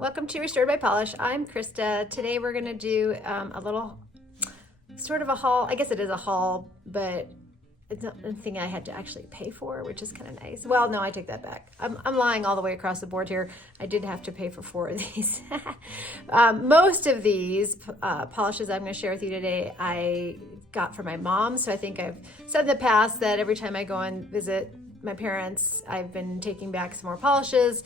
Welcome to Restored by Polish. I'm Krista. Today we're going to do a little sort of a haul. I guess it is a haul, but it's not anything I had to actually pay for, which is kind of nice. Well, no, I take that back. I'm lying all the way across the board here. I did have to pay for 4 of these. Most of these polishes I'm going to share with you today I got from my mom. So I think I've said in the past that every time I go and visit my parents, I've been taking back some more polishes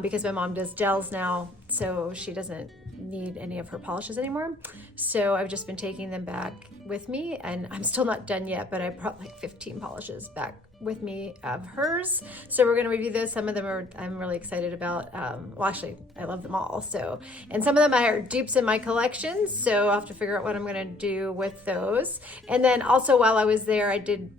because my mom does gels now, so she doesn't need any of her polishes anymore. So I've just been taking them back with me, and I'm still not done yet, but I brought like 15 polishes back with me of hers. So we're going to review those. Some of them I'm really excited about. Well, actually, I love them all. So, and some of them are dupes in my collection, so I'll have to figure out what I'm going to do with those. And then also while I was there, I did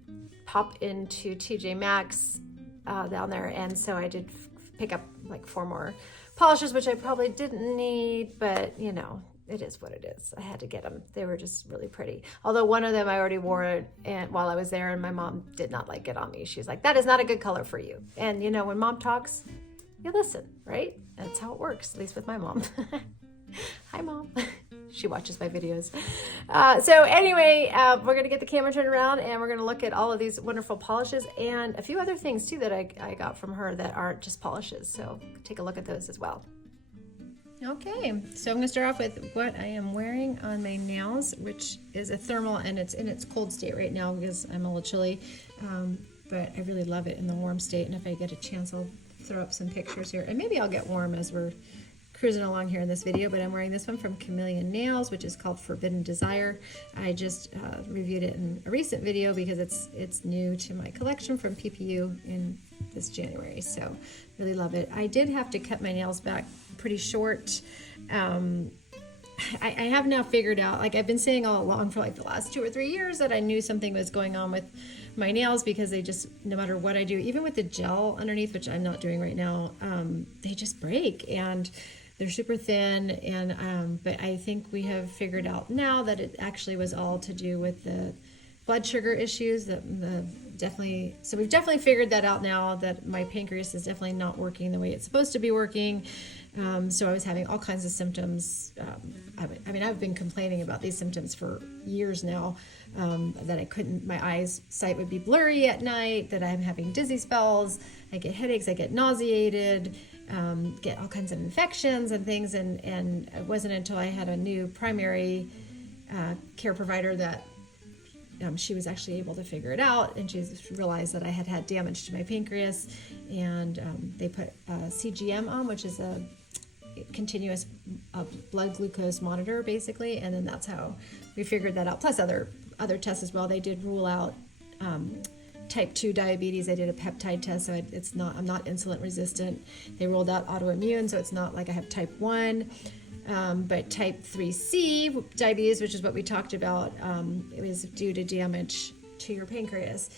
pop into TJ Maxx down there, and so I did pick up like 4 more polishes, which I probably didn't need, but you know, it is what it is. I had to get them. They were just really pretty. Although one of them I already wore it while I was there, and my mom did not like it on me. She's like, that is not a good color for you. And you know, when mom talks, you listen, right? That's how it works, at least with my mom. Hi, Mom. She watches my videos. So anyway, we're going to get the camera turned around, and we're going to look at all of these wonderful polishes and a few other things too that I got from her that aren't just polishes. So take a look at those as well. Okay, so I'm going to start off with what I am wearing on my nails, which is a thermal, and it's in its cold state right now because I'm a little chilly, but I really love it in the warm state, and if I get a chance, I'll throw up some pictures here, and maybe I'll get warm as we're cruising along here in this video. But I'm wearing this one from Chameleon Nails, which is called Forbidden Desire. I just reviewed it in a recent video because it's new to my collection from PPU in this January, so really love it. I did have to cut my nails back pretty short. I have now figured out, like I've been saying all along for like the last 2 or 3 years, that I knew something was going on with my nails because they just, no matter what I do, even with the gel underneath, which I'm not doing right now, they just break, and they're super thin, and but I think we have figured out now that it actually was all to do with the blood sugar issues. So we've definitely figured that out now, that my pancreas is definitely not working the way it's supposed to be working. So I was having all kinds of symptoms. I mean, I've been complaining about these symptoms for years now, that I couldn't, my sight would be blurry at night, that I'm having dizzy spells, I get headaches, I get nauseated, get all kinds of infections and things, and it wasn't until I had a new primary care provider that she was actually able to figure it out, and she realized that I had damage to my pancreas, and they put CGM on, which is a continuous blood glucose monitor basically, and then that's how we figured that out, plus other tests as well. They did rule out type 2 diabetes. I did a peptide test, so I'm not insulin resistant. They ruled out autoimmune, so it's not like I have type 1, but type 3C diabetes, which is what we talked about, it was due to damage to your pancreas.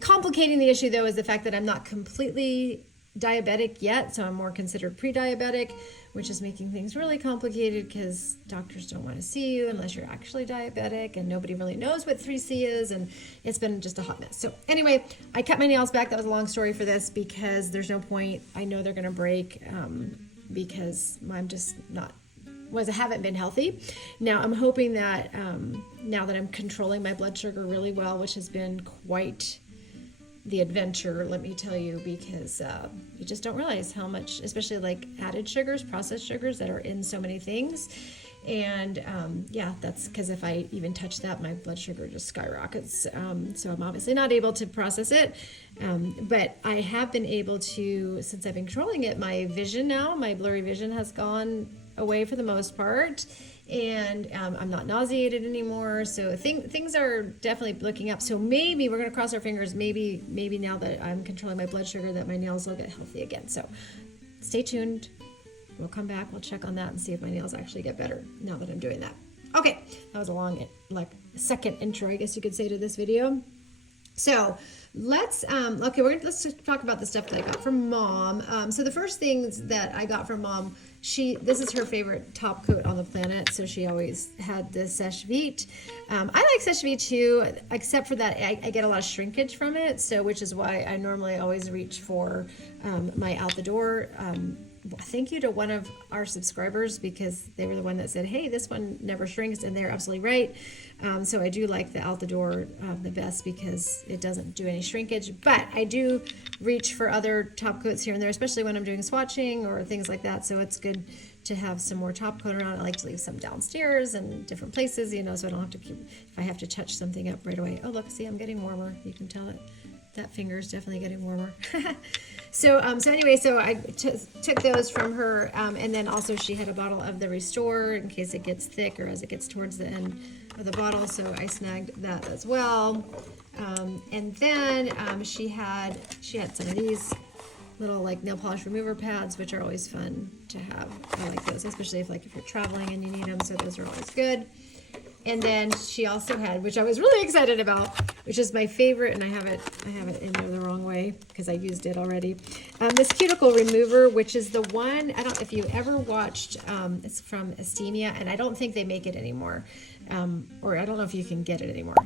Complicating the issue though is the fact that I'm not completely diabetic yet, so I'm more considered pre-diabetic, which is making things really complicated because doctors don't want to see you unless you're actually diabetic, and nobody really knows what 3C is, and it's been just a hot mess. So anyway, I cut my nails back. That was a long story for this because there's no point. I know they're going to break because I'm just haven't been healthy. Now I'm hoping that now that I'm controlling my blood sugar really well, which has been quite the adventure, let me tell you, because you just don't realize how much, especially like added sugars, processed sugars that are in so many things. And yeah, that's because if I even touch that, my blood sugar just skyrockets. So I'm obviously not able to process it. But I have been able to, since I've been controlling it, my vision now, my blurry vision has gone away for the most part. And I'm not nauseated anymore, so things are definitely looking up. So maybe we're going to cross our fingers, maybe now that I'm controlling my blood sugar, that my nails will get healthy again. So stay tuned. We'll come back, we'll check on that and see if my nails actually get better now that I'm doing that. Okay, that was a long, like, second intro, I guess you could say, to this video. So let's let's just talk about the stuff that I got from Mom. So the first things that I got from Mom, this is her favorite top coat on the planet, so she always had the Seche Vite. I like Seche Vite too, except for that I get a lot of shrinkage from it, so which is why I normally always reach for my out the door thank you to one of our subscribers, because they were the one that said, hey, this one never shrinks, and they're absolutely right. So I do like the Out the Door the best because it doesn't do any shrinkage, but I do reach for other top coats here and there, especially when I'm doing swatching or things like that. So it's good to have some more top coat around. I like to leave some downstairs and different places, you know, so I don't have to keep, if I have to touch something up right away. Oh, look, see, I'm getting warmer. You can tell it. That finger is definitely getting warmer. So anyway, so I took those from her, and then also she had a bottle of the Restore in case it gets thick or as it gets towards the end of the bottle, so I snagged that as well. And then she had some of these little like nail polish remover pads, which are always fun to have. I like those, especially if you're traveling and you need them, so those are always good. And then she also had, which I was really excited about, which is my favorite, and I have it in there the wrong way because I used it already. This cuticle remover, which is the one, I don't know if you ever watched, it's from Estemia, and I don't think they make it anymore, or I don't know if you can get it anymore.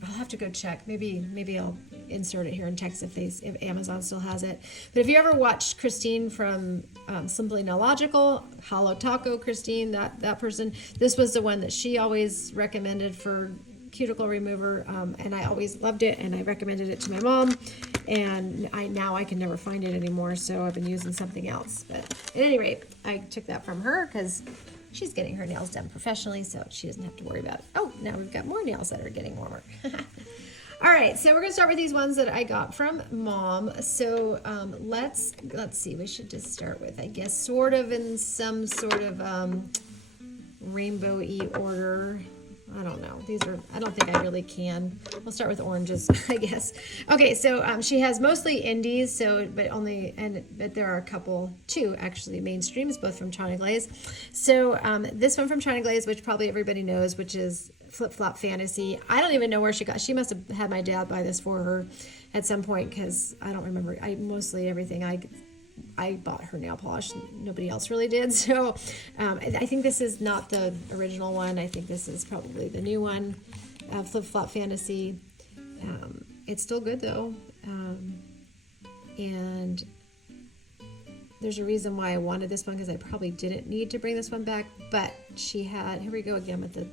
I'll have to go check. Maybe I'll insert it here in text if Amazon still has it. But if you ever watched Christine from Simply Illogical, Holo Taco Christine, that person, this was the one that she always recommended for cuticle remover, and I always loved it, and I recommended it to my mom, and now I can never find it anymore, so I've been using something else. But at any rate, I took that from her because she's getting her nails done professionally, so she doesn't have to worry about it. Oh, now we've got more nails that are getting warmer. All right, so we're gonna start with these ones that I got from Mom. So let's see, we should just start with, I guess, sort of in some sort of rainbow-y order. I don't know. I don't think I really can. We'll start with oranges, I guess. Okay, so she has mostly indies, but there are a couple, two actually, mainstreams, both from China Glaze. So this one from China Glaze, which probably everybody knows, which is Flip Flop Fantasy. I don't even know where she must have had my dad buy this for her at some point, because I don't remember. Mostly everything I bought her nail polish. Nobody else really did. So I think this is not the original one. I think this is probably the new one, Flip Flop Fantasy. It's still good though. And there's a reason why I wanted this one, because I probably didn't need to bring this one back. But she had, here we go again with the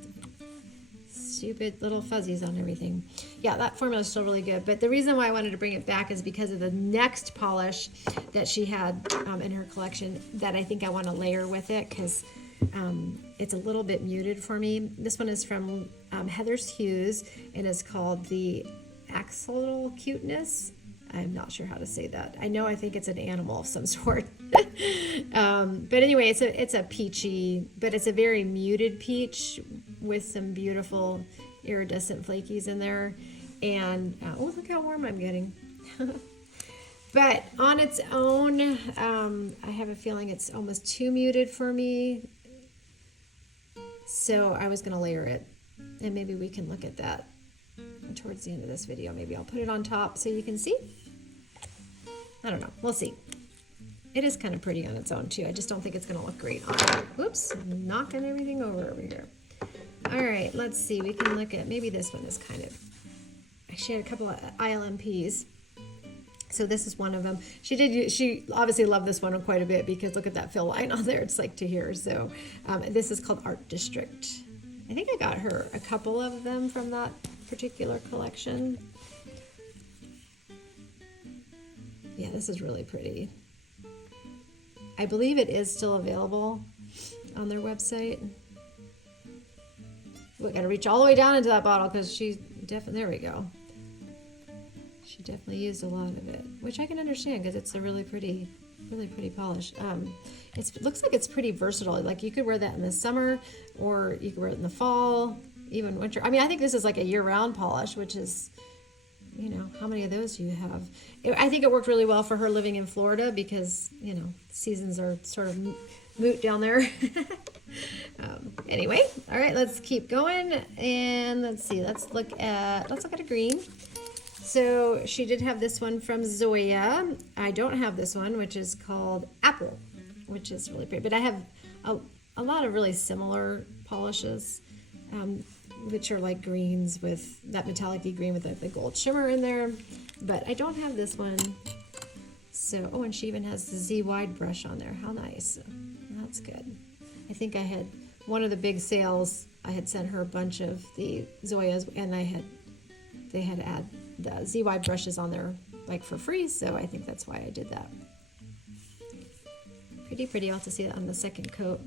stupid little fuzzies on everything. Yeah, that formula is still really good, but the reason why I wanted to bring it back is because of the next polish that she had in her collection that I think I want to layer with it, because it's a little bit muted for me. This one is from Heather's Hues and is called the Th-axoltl Cuteness. I'm not sure how to say that. I think it's an animal of some sort. But anyway, it's a peachy, but it's a very muted peach with some beautiful iridescent flakies in there. And oh, look how warm I'm getting. But on its own, I have a feeling it's almost too muted for me. So I was going to layer it, and maybe we can look at that towards the end of this video. Maybe I'll put it on top so you can see. I don't know. We'll see. It is kind of pretty on its own too. I just don't think it's going to look great on it. Whoops, I'm knocking everything over here. All right, let's see. We can look at, maybe this one is kind of, she had a couple of ILNPs. So this is one of them. She obviously loved this one quite a bit because look at that fill line on there. It's like to here. So this is called Art District. I think I got her a couple of them from that particular collection. Yeah, this is really pretty. I believe it is still available on their website. We got to reach all the way down into that bottle because she definitely, there we go. She definitely used a lot of it, which I can understand because it's a really pretty polish. It looks like it's pretty versatile. Like you could wear that in the summer or you could wear it in the fall, even winter. I mean, I think this is like a year-round polish, which is, you know, how many of those do you have? I think it worked really well for her living in Florida because, you know, seasons are sort of moot down there. Anyway, all right, let's keep going. And let's see, let's look at a green. So she did have this one from Zoya. I don't have this one, which is called Apple, which is really pretty. But I have a lot of really similar polishes, which are like greens with that metallic-y green with the gold shimmer in there. But I don't have this one. So, oh, and she even has the Z wide brush on there. How nice. That's good. I think I had one of the big sales, I had sent her a bunch of the Zoyas, and they had add the Z wide brushes on there like for free, so I think that's why I did that. Pretty pretty. I'll have to see that on the second coat.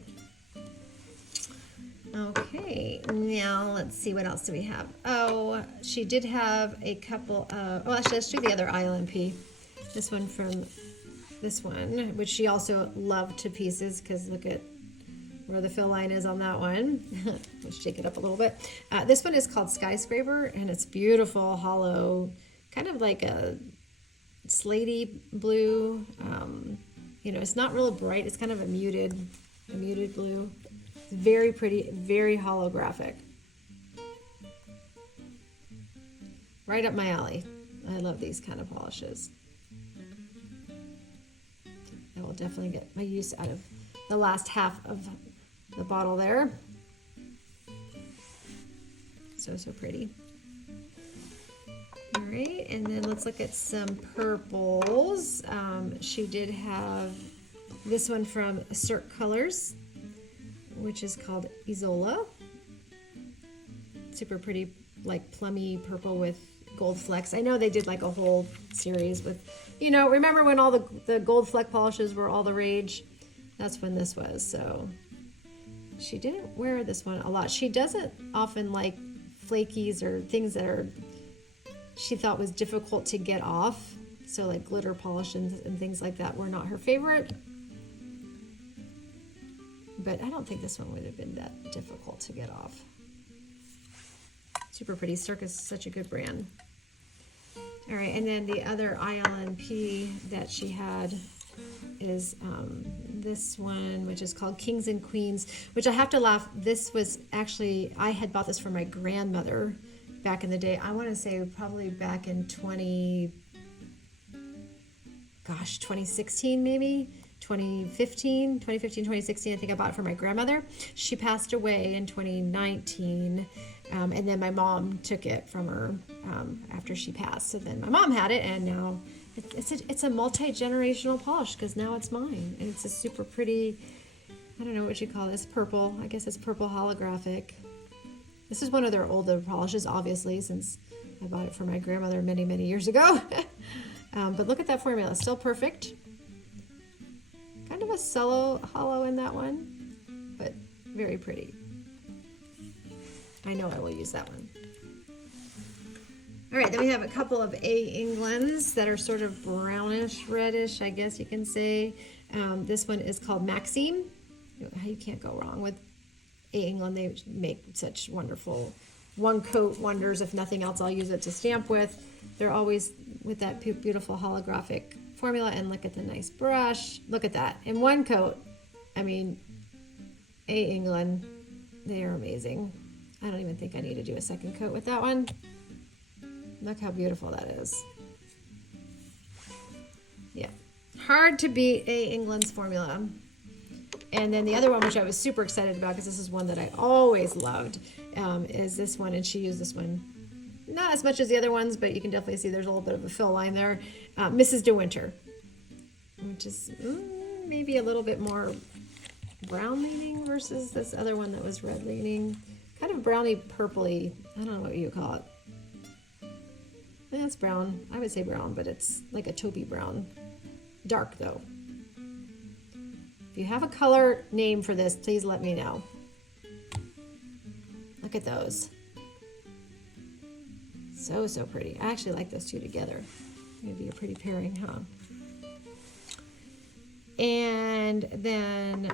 Okay, now let's see, what else do we have? Oh, she did have a couple of, oh, actually, let's do the other ILNP. This one from this one, which she also loved to pieces, because look at where the fill line is on that one. Let's shake it up a little bit. This one is called Skyscraper, and it's beautiful, hollow, kind of like a slatey blue. You know, it's not real bright. It's kind of a muted blue. It's very pretty, very holographic. Right up my alley. I love these kind of polishes. I will definitely get my use out of the last half of the bottle there. So pretty. All right, and then let's look at some purples. She did have this one from Cirque Colors, which is called Izola. Super pretty, like plummy purple with gold flecks. I know they did like a whole series with, you know, remember when all the gold fleck polishes were all the rage? That's when this was. So she didn't wear this one a lot. She doesn't often like flakies or things that are, she thought was difficult to get off. So like glitter polish and things like that were not her favorite. But I don't think this one would have been that difficult to get off. Super pretty. Cirque is such a good brand. All right, and then the other ILNP that she had is this one, which is called Kings and Queens, which I have to laugh. This was actually, I had bought this for my grandmother back in the day. I want to say probably back in 2016 maybe. 2015, 2016, I think I bought it for my grandmother. She passed away in 2019, and then my mom took it from her after she passed. So then my mom had it, and now it's a multi-generational polish, because now it's mine, and it's a super pretty, I don't know what you call this, purple. I guess it's purple holographic. This is one of their older polishes, obviously, since I bought it for my grandmother many, many years ago. But look at that formula, still perfect. Kind of a cello hollow in that one, but very pretty. I know I will use that one. All right, then we have a couple of AEnglands that are sort of brownish, reddish, I guess you can say. This one is called Maxim. You can't go wrong with AEngland. They make such wonderful one-coat wonders. If nothing else, I'll use it to stamp with. They're always with that beautiful holographic formula, and look at the nice brush. Look at that in one coat. I mean, AEngland, they are amazing. I don't even think I need to do a second coat with that one. Look how beautiful that is. Yeah, hard to beat AEngland's formula. And then the other one, which I was super excited about, because this is one that I always loved, is this one, and she used this one not as much as the other ones, but you can definitely see there's a little bit of a fill line there. Mrs. De Winter, which is maybe a little bit more brown leaning versus this other one that was red leaning. Kind of browny purpley. I don't know what you call it. It's brown. I would say brown, but it's like a taupey brown. Dark though. If you have a color name for this, please let me know. Look at those. So pretty. I actually like those two together. Maybe a pretty pairing, huh? And then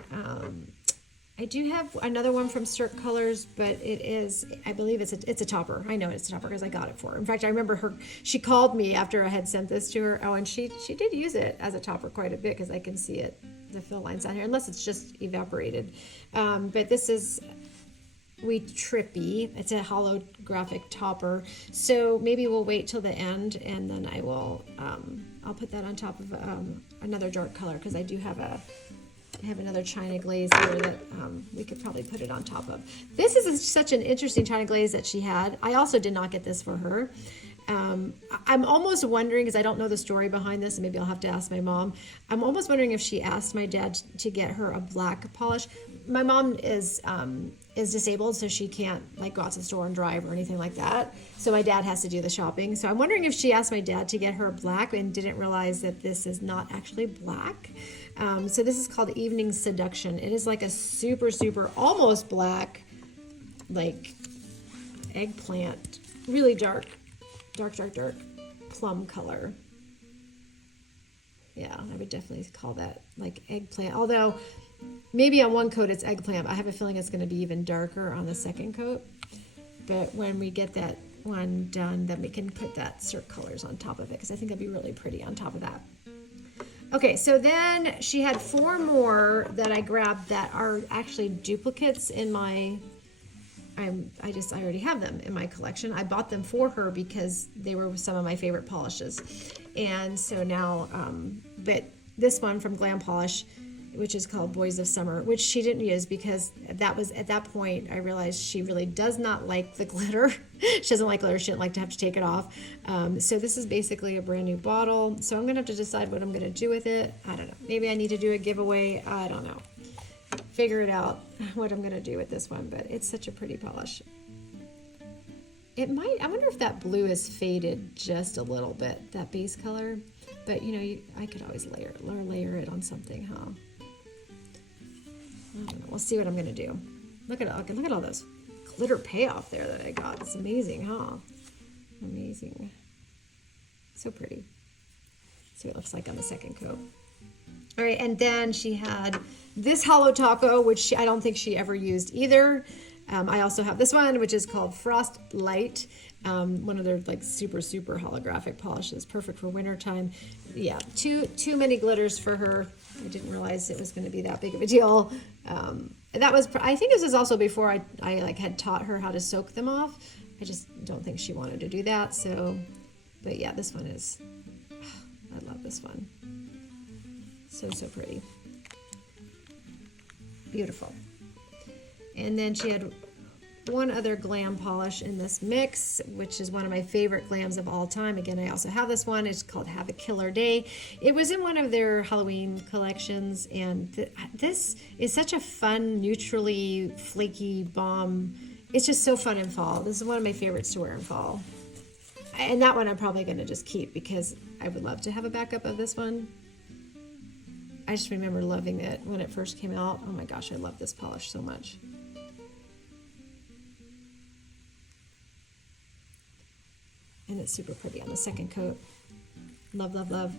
I do have another one from Cirque Colors, but it is, I believe it's a topper. I know it's a topper because I got it for her. In fact, I remember she called me after I had sent this to her. Oh, and she did use it as a topper quite a bit, because I can see it, the fill lines on here, unless it's just evaporated. But this is Trippy. It's a holographic topper. So maybe we'll wait till the end, and then I will, I'll put that on top of another dark color, because I do have I have another China Glaze here that we could probably put it on top of. This is such an interesting China Glaze that she had. I also did not get this for her. I'm almost wondering, because I don't know the story behind this, and maybe I'll have to ask my mom. I'm almost wondering if she asked my dad to get her a black polish. My mom is disabled, so she can't like go out to the store and drive or anything like that. So my dad has to do the shopping. So I'm wondering if she asked my dad to get her a black and didn't realize that this is not actually black. So this is called Evening Seduction. It is like a super, super, almost black, like eggplant, really dark plum color. Yeah, I would definitely call that like eggplant. Although maybe on one coat it's eggplant. I have a feeling it's going to be even darker on the second coat. But when we get that one done, then we can put that Cirque colors on top of it, because I think that'd be really pretty on top of that. Okay, so then she had 4 more that I grabbed that are actually duplicates in my, I already have them in my collection. I bought them for her because they were some of my favorite polishes. And so now, but this one from Glam Polish, which is called Boys of Summer, which she didn't use because that was, at that point, I realized she really does not like the glitter. She doesn't like glitter. She didn't like to have to take it off. So this is basically a brand new bottle. So I'm going to have to decide what I'm going to do with it. I don't know. Maybe I need to do a giveaway. I don't know. Figure it out what I'm going to do with this one, but it's such a pretty polish. It might, I wonder if that blue is faded just a little bit, that base color. But you know, I could always layer it on something, huh? I don't know. We'll see what I'm going to do. Look at all those glitter payoff there that I got. It's amazing, huh? Amazing. So pretty. See what it looks like on the second coat. All right, and then she had this Holo Taco, which I don't think she ever used either. I also have this one, which is called Frost Light. One of their like super, super holographic polishes, perfect for wintertime. Yeah, too many glitters for her. I didn't realize it was going to be that big of a deal. And that was, I think this is also before I like had taught her how to soak them off. I just don't think she wanted to do that. So, but yeah, this one is, I love this one. So, so pretty. Beautiful. And then she had one other Glam polish in this mix, which is one of my favorite Glams of all time. Again, I also have this one. It's called Have a Killer Day. It was in one of their Halloween collections, and this is such a fun, neutrally flaky balm. It's just so fun in fall. This is one of my favorites to wear in fall. And that one I'm probably going to just keep because I would love to have a backup of this one. I just remember loving it when it first came out. Oh my gosh, I love this polish so much. And it's super pretty on the second coat. Love, love, love.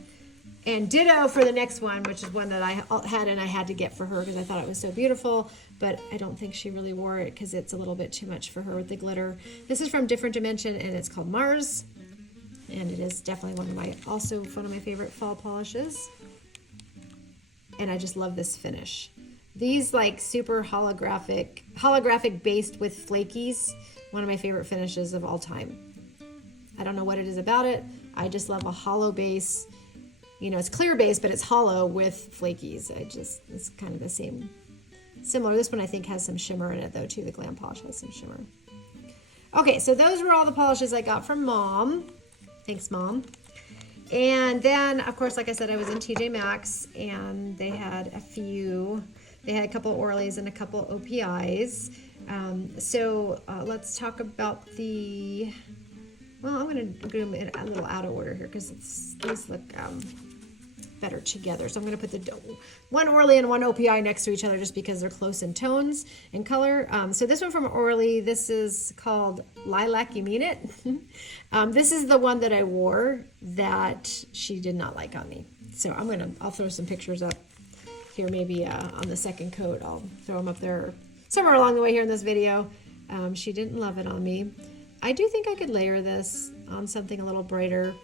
And ditto for the next one, which is one that I had and I had to get for her because I thought it was so beautiful, but I don't think she really wore it because it's a little bit too much for her with the glitter. This is from Different Dimension and it's called Mars. And it is definitely also one of my favorite fall polishes. And I just love this finish. These like super holographic based with flakies, one of my favorite finishes of all time. I don't know what it is about it. I just love a hollow base. You know, it's clear base, but it's hollow with flakies. It's kind of the same, similar. This one I think has some shimmer in it though too. The Glam polish has some shimmer. Okay, so those were all the polishes I got from Mom. Thanks, Mom. And then, of course, like I said, I was in TJ Maxx, and they had a couple Orlys and a couple OPIs. So let's talk about well, I'm going to do them in a little out of order here because these look better together. So I'm going to put one Orly and one OPI next to each other just because they're close in tones and color. So this one from Orly, this is called Lilac, You Mean It? This is the one that I wore that she did not like on me. So I'll throw some pictures up here maybe on the second coat. I'll throw them up there somewhere along the way here in this video. She didn't love it on me. I do think I could layer this on something a little brighter.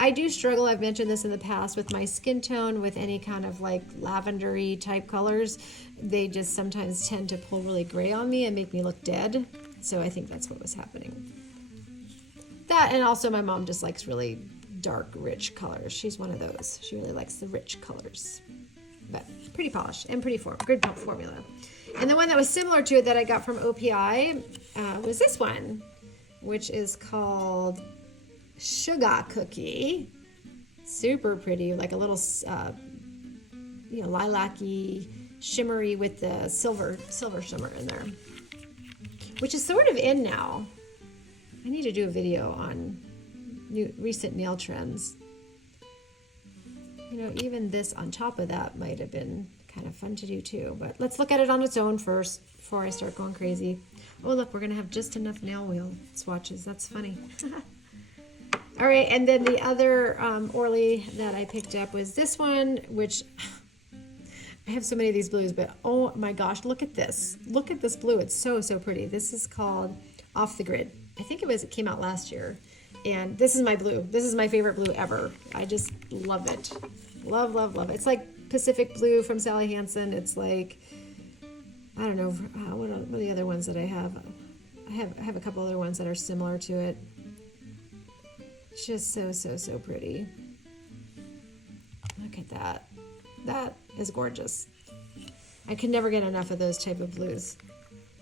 I do struggle, I've mentioned this in the past, with my skin tone with any kind of like lavendery type colors. They just sometimes tend to pull really gray on me and make me look dead. So I think that's what was happening. That, and also my mom just likes really dark, rich colors. She's one of those. She really likes the rich colors. But pretty polish and pretty good formula. And the one that was similar to it that I got from OPI was this one, which is called Suga Cookie. Super pretty, like a little, lilac-y, shimmery with the silver shimmer in there, which is sort of in now. I need to do a video on recent nail trends. Even this on top of that might have been kind of fun to do too, but let's look at it on its own first before I start going crazy. Oh look, we're gonna have just enough nail wheel swatches. That's funny. All right, and then the other Orly that I picked up was this one, which I have so many of these blues, but oh my gosh, look at this. Look at this blue. It's so pretty. This is called Off the Grid. I think it came out last year. And this is my blue. This is my favorite blue ever. I just love it. Love, love, love it. It's like Pacific Blue from Sally Hansen. It's like, I don't know, what are the other ones that I have? I have a couple other ones that are similar to it. It's just so pretty. Look at that. That is gorgeous. I could never get enough of those type of blues.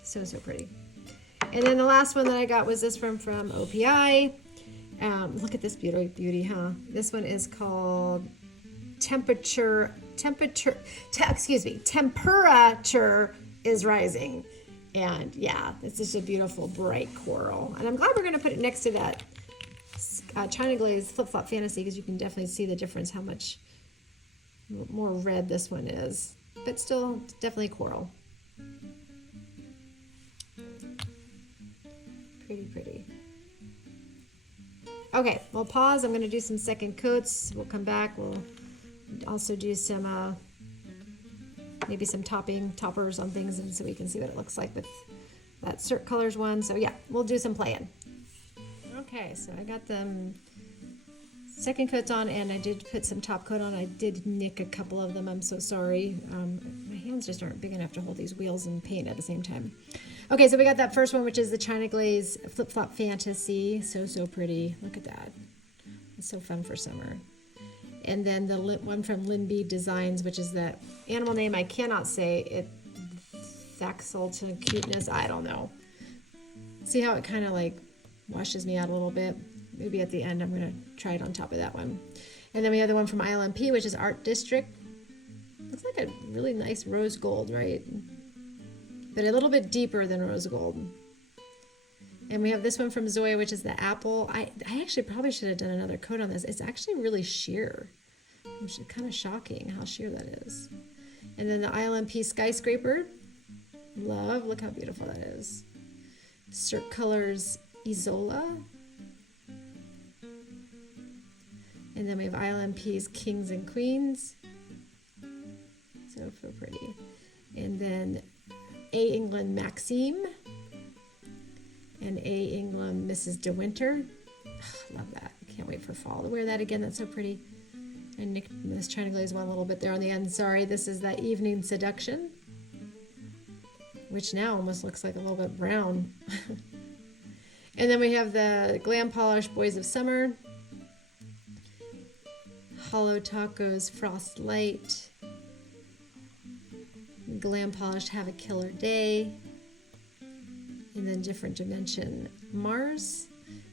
So pretty. And then the last one that I got was this one from OPI. Look at this beauty, huh? This one is called Tempura-ture is rising. And yeah, this is a beautiful bright coral. And I'm glad we're gonna put it next to that China Glaze Flip Flop Fantasy, because you can definitely see the difference how much more red this one is, but still definitely coral. Pretty. Okay, we'll pause. I'm going to do some second coats. We'll come back. We'll also do some, maybe some toppers on things, and so we can see what it looks like with that Cirque Colors one. So yeah, we'll do some playing. Okay, so I got them second coats on, and I did put some top coat on. I did nick a couple of them. I'm so sorry. My hands just aren't big enough to hold these wheels and paint at the same time. Okay, so we got that first one, which is the China Glaze Flip Flop Fantasy. So pretty. Look at that. It's so fun for summer. And then the one from ILNP Designs, which is that animal name I cannot say. Th-axoltl Cuteness. I don't know. See how it kind of like washes me out a little bit? Maybe at the end I'm going to try it on top of that one. And then we have the one from ILNP, which is Art District. Looks like a really nice rose gold, right? But a little bit deeper than rose gold. And we have this one from Zoya, which is the Apple. I actually probably should have done another coat on this. It's actually really sheer. Which is kind of shocking how sheer that is. And then the ILNP Skyscraper. Love, look how beautiful that is. Cirque Colors Izola. And then we have ILNP's Kings and Queens. So pretty. And then AEngland Maxim and AEngland Mrs. De Winter. Love that. Can't wait for fall to wear that again. That's so pretty. I nicked this China Glaze one a little bit there on the end. Sorry, this is the Evening Seduction, which now almost looks like a little bit brown. And then we have the Glam Polish Boys of Summer, Holo Tacos Frost Light, Glam Polish Have a Killer Day, and then Different Dimension Mars.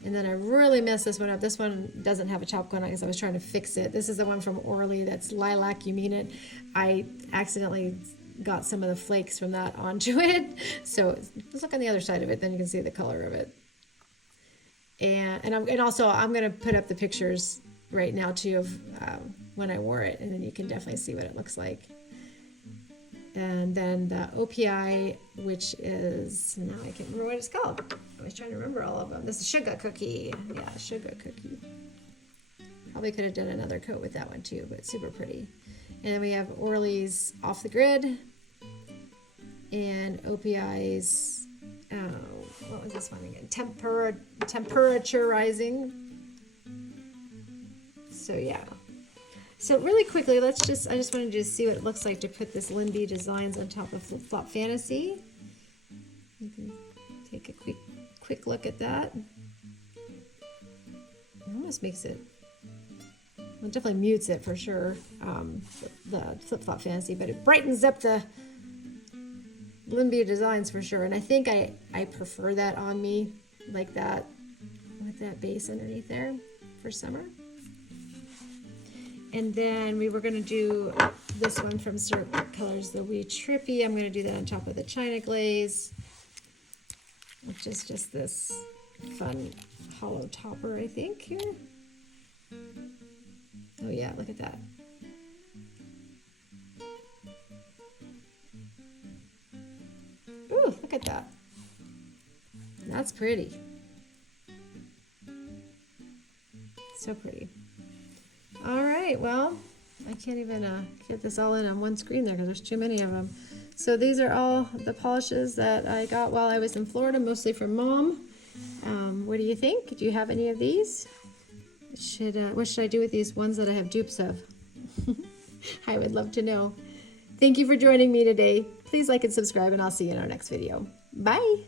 And then I really messed this one up. This one doesn't have a top coat on it because I was trying to fix it. This is the one from Orly that's Lilac, You Mean It. I accidentally got some of the flakes from that onto it. So let's look on the other side of it, then you can see the color of it. And also I'm going to put up the pictures right now too of when I wore it, and then you can definitely see what it looks like. And then the OPI, which is, now I can't remember what it's called. I was trying to remember all of them. This is Suga Cookie. Yeah, Suga Cookie. Probably could have done another coat with that one too, but super pretty. And then we have Orly's Off the Grid and OPI's, what was this one again? Tempura-ture Rising. So yeah. So really quickly, I just wanted to see what it looks like to put this ILNP Designs on top of Flip Flop Fantasy. You can take a quick look at that. It almost makes it, well, it definitely mutes it for sure, the Flip Flop Fantasy, but it brightens up the ILNP Designs for sure. And I think I prefer that on me, like that, with that base underneath there. for summer. And then we were going to do this one from Cirque Colors, the Wee Trippy. I'm going to do that on top of the China Glaze, which is just this fun hollow topper, I think, here. Oh yeah, look at that. Ooh, look at that. That's pretty. So pretty. All right, well, I can't even get this all in on one screen there because there's too many of them. So these are all the polishes that I got while I was in Florida, mostly from Mom. What do you think? Do you have any of these? What should I do with these ones that I have dupes of? I would love to know. Thank you for joining me today. Please like and subscribe, and I'll see you in our next video. Bye.